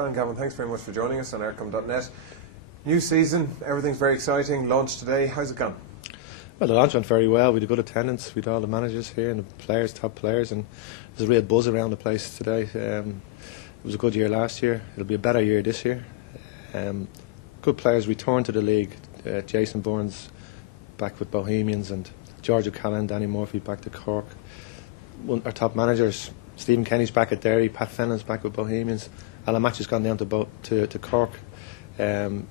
Fran Gavin, thanks very much for joining us on aircom.net. New season, everything's very exciting. Launch today. How's it gone? Well, the launch went very well. We had a good attendance. We had all the managers here and the players, top players, and there's a real buzz around the place today. It was a good year last year. It'll be a better year this year. Good players returned to the league. Jason Burns back with Bohemians, and George O'Callaghan, Danny Murphy back to Cork. Our top managers, Stephen Kenny's back at Derry, Pat Fennon's back with Bohemians. Alan Match has gone down to Cork,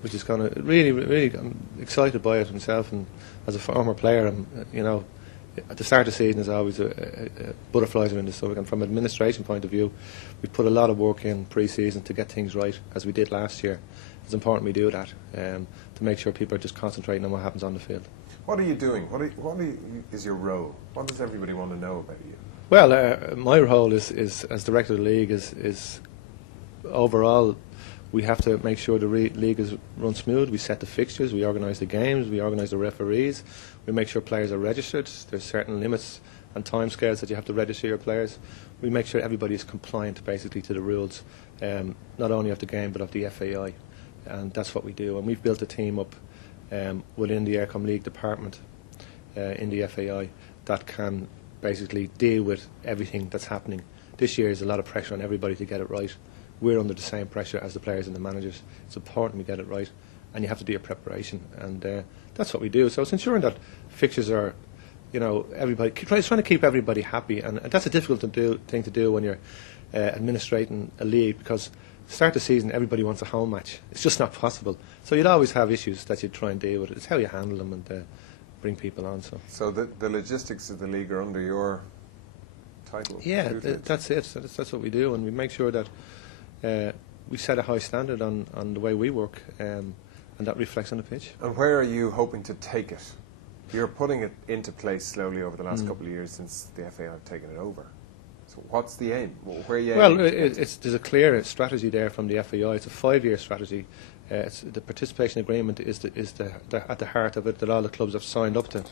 which is going to really I'm excited by it myself, and as a former player, at the start of the season is always butterflies are in the stomach, and from an administration point of view, we put a lot of work in pre-season to get things right, as we did last year. It's important we do that to make sure people are just concentrating on what happens on the field. What are you doing? What is your role? What does everybody want to know about you? Well, my role is as director of the league is overall. We have to make sure the league is run smooth. We set the fixtures, we organise the games, we organise the referees, we make sure players are registered. There's certain limits and timescales that you have to register your players. We make sure everybody is compliant basically to the rules, not only of the game but of the FAI, and that's what we do. And we've built a team up within the Aircom League department in the FAI that can basically deal with everything that's happening. This year is a lot of pressure on everybody to get it right. We're under the same pressure as the players and the managers. It's important we get it right, and you have to do your preparation, and that's what we do. So it's ensuring that fixtures are, everybody trying to keep everybody happy, and that's a difficult thing to do when you're administrating a league, because start the season everybody wants a home match. It's just not possible. So you'd always have issues that you try and deal with. It's how you handle them and bring people on. So the logistics of the league are under your title? Yeah, that's it. That's what we do, and we make sure that we set a high standard on the way we work, and that reflects on the pitch. And where are you hoping to take it? You're putting it into place slowly over the last couple of years since the FA have taken it over. So what's the aim? Where are you aiming? Well, there's a clear strategy there from the FAI. It's a 5-year strategy. The participation agreement is at the heart of it, that all the clubs have signed up to.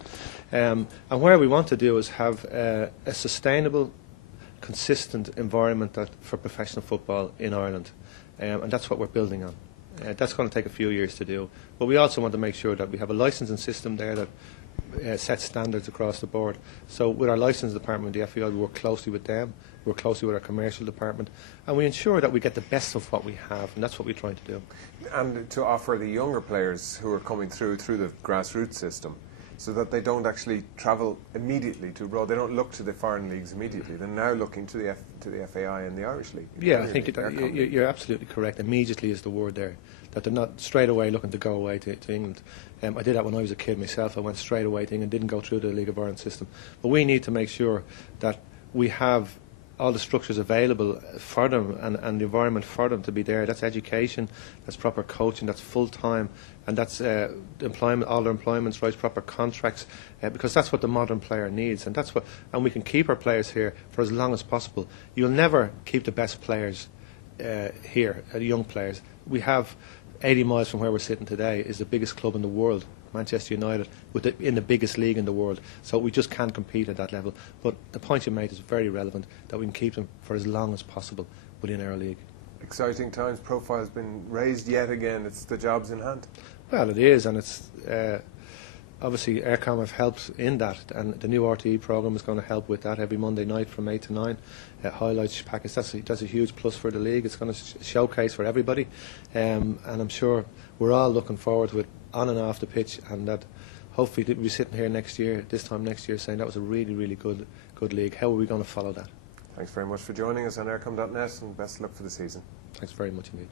And where we want to do is have a sustainable, consistent environment for professional football in Ireland, and that's what we're building on. That's going to take a few years to do, but we also want to make sure that we have a licensing system there that sets standards across the board. So with our licensing department, the FAI, we work closely with them, we work closely with our commercial department, and we ensure that we get the best of what we have, and that's what we're trying to do. And to offer the younger players who are coming through the grassroots system, so that they don't actually travel immediately to abroad. They don't look to the foreign leagues immediately. They're now looking to the FAI and the Irish League. Yeah, I think you're absolutely correct. Immediately is the word there. That they're not straight away looking to go away to England. I did that when I was a kid myself. I went straight away to England, didn't go through the League of Ireland system. But we need to make sure that we have all the structures available for them, and the environment for them to be there. That's education, that's proper coaching, that's full-time, and that's employment, all their employment rights, proper contracts, because that's what the modern player needs, and we can keep our players here for as long as possible. You'll never keep the best players here, young players. We have 80 miles from where we're sitting today is the biggest club in the world, Manchester United, in the biggest league in the world. So we just can't compete at that level. But the point you made is very relevant, that we can keep them for as long as possible within our league. Exciting times. Profile's been raised yet again. It's the jobs in hand. Well, it is, and it's obviously Aircom have helped in that, and the new RTE programme is going to help with that every Monday night from 8 to 9. Highlights package, that's a huge plus for the league. It's going to showcase for everybody, and I'm sure we're all looking forward to it on and off the pitch, and that hopefully we'll be sitting here this time next year saying that was a really good league. How are we going to follow that? Thanks very much for joining us on aircom.net, and best of luck for the season. Thanks very much indeed.